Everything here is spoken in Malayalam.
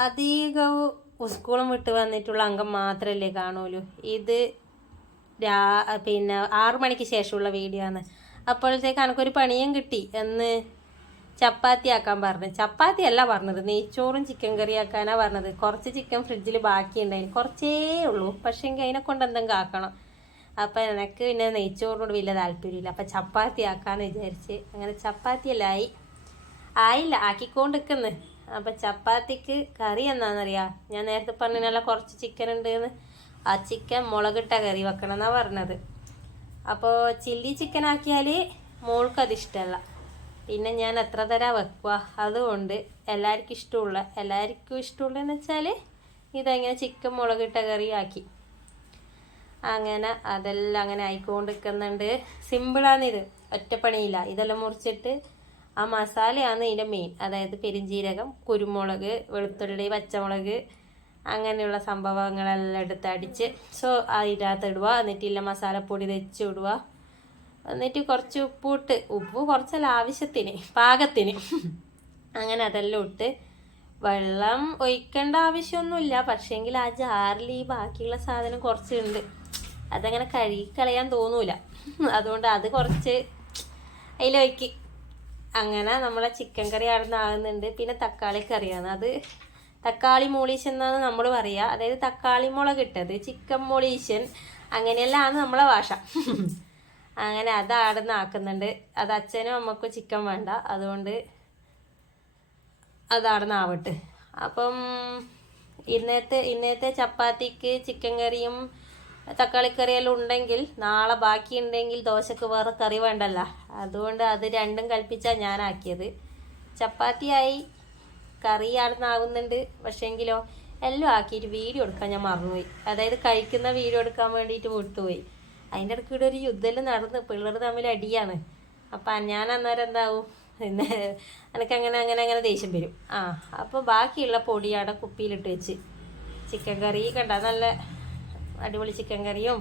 അധികവും സ്കൂളും വിട്ട് വന്നിട്ടുള്ള അംഗം മാത്രമല്ലേ കാണുള്ളൂ. ഇത് രാ പിന്നെ ആറു മണിക്ക് ശേഷമുള്ള വീഡിയോ ആണ്. അപ്പോഴത്തേക്ക് എനിക്കൊരു പണിയും കിട്ടി. എന്ന് ചപ്പാത്തി ആക്കാൻ പറഞ്ഞു. ചപ്പാത്തി അല്ല പറഞ്ഞത്. നെയ്ച്ചോറും ചിക്കൻ കറി ആക്കാനാണ് പറഞ്ഞത്. കുറച്ച് ചിക്കൻ ഫ്രിഡ്ജിൽ ബാക്കിയുണ്ടായിരുന്നു കുറച്ചേ ഉള്ളൂ. പക്ഷേങ്കിൽ അതിനെ കൊണ്ട് എന്തെങ്കിലും ആക്കണം. അപ്പം എനിക്ക് പിന്നെ നെയ്ച്ചോറിനോട് വലിയ താല്പര്യമില്ല. അപ്പം ചപ്പാത്തി ആക്കാമെന്ന് വിചാരിച്ച് അങ്ങനെ ചപ്പാത്തിയെല്ലാം ആയില്ല. ആക്കിക്കൊണ്ട് നിൽക്കുന്നു അപ്പം ചപ്പാത്തിക്ക് കറി എന്താണെന്നറിയാ ഞാൻ നേരത്തെ പറഞ്ഞ കുറച്ച് ചിക്കൻ ഉണ്ടെന്ന്. ആ ചിക്കൻ മുളകിട്ട കറി വെക്കണം എന്നാണ് പറഞ്ഞത്. അപ്പോൾ ചില്ലി ചിക്കൻ ആക്കിയാൽ മോൾക്ക് അത് ഇഷ്ടമല്ല പിന്നെ ഞാൻ എത്ര തരാ വെക്കുക അതുകൊണ്ട് എല്ലാവർക്കും ഇഷ്ടമുള്ള എല്ലാവർക്കും ഇഷ്ടമുള്ളതെന്ന് വെച്ചാൽ ഇതങ്ങനെ ചിക്കൻ മുളകിട്ട കറി ആക്കി. അങ്ങനെ അതെല്ലാം അങ്ങനെ ആയിക്കൊണ്ടിരിക്കുന്നുണ്ട്. സിമ്പിളാണിത് ഒറ്റപ്പണിയില്ല. ഇതെല്ലാം മുറിച്ചിട്ട് ആ മസാലയാണ് ഇതിന്റെ മെയിൻ അതായത് പെരിഞ്ജീരകം കുരുമുളക് വെളുത്തുള്ളി പച്ചമുളക് അങ്ങനെയുള്ള സംഭവങ്ങളെല്ലാം എടുത്ത് അടിച്ച് സോ അതിനകത്ത് ഇടുക. എന്നിട്ടില്ല മസാലപ്പൊടി വെച്ച് ഇടുക. എന്നിട്ട് കുറച്ച് ഉപ്പിട്ട് ഉപ്പ് കുറച്ചല്ല ആവശ്യത്തിന് പാകത്തിന്. അങ്ങനെ അതെല്ലാം ഇട്ട് വെള്ളം ഒഴിക്കേണ്ട ആവശ്യമൊന്നുമില്ല. പക്ഷേങ്കിൽ ആ ജാറിൽ ഈ ബാക്കിയുള്ള സാധനം കുറച്ചുണ്ട്. അതങ്ങനെ കഴുകി കളയാൻ തോന്നൂല. അതുകൊണ്ട് അത് കുറച്ച് അതിലൊഴിക്ക്. അങ്ങനെ നമ്മളെ ചിക്കൻ കറി അവിടെ ആകുന്നുണ്ട് പിന്നെ തക്കാളി കറിയാണ്. അത് തക്കാളി മോളീഷൻ എന്നാണ് നമ്മൾ പറയുക അതായത് തക്കാളി മുളക് ഇട്ടത്. ചിക്കൻ മോളീഷൻ അങ്ങനെയെല്ലാം ആണ് നമ്മളെ ഭാഷ. അങ്ങനെ അത് ആടുന്ന് ആക്കുന്നുണ്ട്. അത് അച്ഛനും അമ്മക്കും ചിക്കൻ വേണ്ട. അതുകൊണ്ട് അതാടുന്ന് ആവട്ടെ. അപ്പം ഇന്നത്തെ ഇന്നത്തെ ചപ്പാത്തിക്ക് ചിക്കൻ കറിയും തക്കാളി കറിയെല്ലാം ഉണ്ടെങ്കിൽ നാളെ ബാക്കി ഉണ്ടെങ്കിൽ ദോശക്ക് വേറെ കറി വേണ്ടല്ല. അതുകൊണ്ട് അത് രണ്ടും കൽപ്പിച്ചാൽ ഞാനാക്കിയത്. ചപ്പാത്തിയായി കറി ആടുന്നാവുന്നുണ്ട് പക്ഷേങ്കിലോ എല്ലാം ആക്കിയിട്ട് വീഡിയോ എടുക്കാൻ ഞാൻ മറന്നുപോയി. അതായത് കഴിക്കുന്ന വീഡിയോ എടുക്കാൻ വേണ്ടിയിട്ട് വിട്ടുപോയി. അതിന്റെ ഇടയ്ക്ക് ഇവിടെ ഒരു യുദ്ധം നടന്ന് പിള്ളേർ തമ്മിൽ അടിയാണ്. അപ്പം ഞാൻ അന്നേരം എന്താവും? പിന്നെ എനിക്ക് അങ്ങനെ അങ്ങനെ അങ്ങനെ ദേഷ്യം വരും. ആ അപ്പോൾ ബാക്കിയുള്ള പൊടിയാടെ കുപ്പിയിലിട്ട് വെച്ച്. ചിക്കൻ കറി കണ്ട? നല്ല അടിപൊളി ചിക്കൻ കറിയും